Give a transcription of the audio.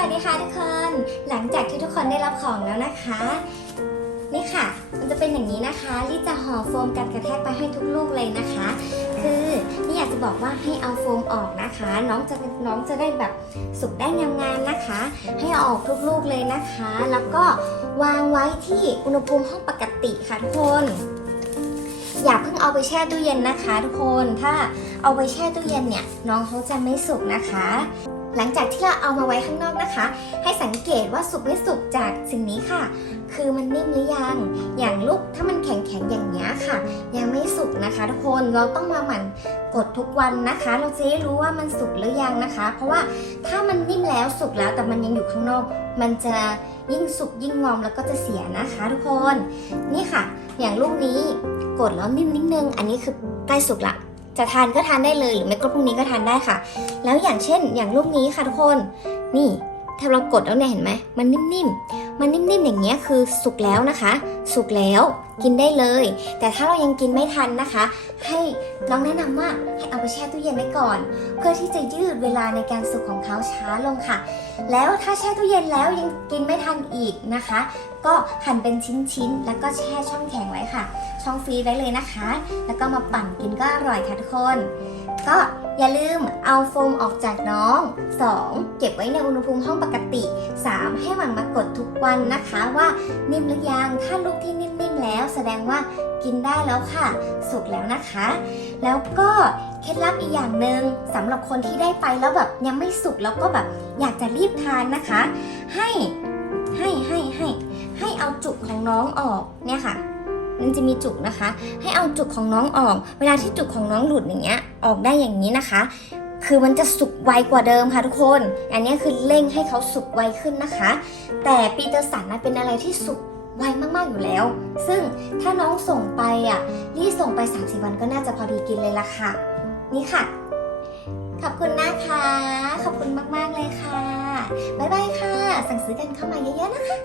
วัสดีค่ะทุกคน หลังจากที่ทุกคนได้รับของแล้วนะคะ นี่ค่ะ มันจะเป็นอย่างนี้นะคะลี่จะห่อโฟมกันกระแทกไปให้ทุกลูกเลยนะคะ คือนี่อยากจะบอกว่าให้เอาโฟมออกนะคะ น้องจะน้องจะได้แบบสุกได้งามๆนะคะ ให้เอาออกทุกลูกเลยนะคะ แล้วก็วางไว้ที่อุณหภูมิห้องปกติค่ะทุกคน อย่าเพิ่งเอาไปแช่ตู้เย็นนะคะ ทุกคน ถ้าเอาไปแช่ตู้เย็นเนี่ยน้องเขาจะไม่สุกนะคะ หลังจากที่เราเอามาไว้ข้างนอกนะคะ ให้สังเกตว่าสุกไม่สุกจากสิ่งนี้ค่ะ คือมันนิ่มหรือยัง อย่างลูกถ้ามันแข็งแข็งอย่างนี้ค่ะ ยังไม่สุกนะคะ ทุกคน เราต้องมาหมั่น กดทุกวันนะคะ เราจะได้รู้ว่ามันสุกหรือยังนะคะ เพราะว่าถ้ามันนิ่มแล้วสุกแล้วแต่มันยังอยู่ข้างนอก มันจะยิ่งสุกยิ่งงอมแล้วก็จะเสียนะคะทุกคนนี่ค่ะ อย่างลูกนี้กดแล้วนิ่มนิดนึง อันนี้คือใกล้สุกละจะทานก็ทานได้เลยหรือไม่ก็พรุ่งนี้ก็ทานได้ค่ะ แล้วอย่างเช่น อย่างลูกนี้ค่ะทุกคน นี่ ถ้าเรากดแล้วเนี่ยเห็นไหมมันนิ่มๆ มันนิ่มๆอย่างเงี้ยคือสุกแล้วนะคะ สุกแล้วกินได้เลย แต่ถ้าเรายังกินไม่ทันนะคะ ให้น้องแนะนำว่าให้เอาไปแช่ตู้เย็นไว้ก่อน เพื่อที่จะยืดเวลาในการสุกของเขาช้าลงค่ะ แล้วถ้าแช่ตู้เย็นแล้วยังกินไม่ทัน อีกนะคะ ก็หั่นเป็นชิ้นๆ แล้วก็แช่ช่องแข็งไว้ค่ะ ช่องฟรีไว้เลยนะคะ แล้วก็มาปั่นกินก็อร่อยค่ะทุกคน ก็อย่าลืมเอาโฟมออกจากน้อง 2. เก็บไว้ในอุณหภูมิห้องปกติ 3. ให้หมันมากดทุกวันนะคะว่านิ่มหรือยัง ถ้าลูกที่นิ่มๆแล้ว แสดงว่ากินได้แล้วค่ะ สุกแล้วนะคะ แล้วก็เคล็ดลับอีกอย่างหนึ่งสำหรับคนที่ได้ไปแล้วแบบยังไม่สุกแล้วก็แบบอยากจะรีบทานนะคะ ให้ ให้ให้ให้ให้เอาจุกของน้องออกเนี่ยค่ะมันจะมีจุกนะคะ ให้เอาจุกของน้องออก เวลาที่จุกของน้องหลุดอย่างเงี้ย ออกได้อย่างนี้นะคะ คือมันจะสุกไวกว่าเดิมค่ะทุกคน อันนี้คือเร่งให้เขาสุกไวขึ้นนะคะ แต่ปีเตอร์สันนะเป็นอะไรที่สุกไวมากๆอยู่แล้ว ซึ่งถ้าน้องส่งไปอะรีส่งไป30วันก็น่าจะพอดีกินเลยละค่ะ นี่ค่ะ ขอบคุณนะคะ ขอบคุณมากๆเลยค่ะ บ๊ายบายค่ะ สั่งซื้อกันเข้ามาเยอะๆนะคะ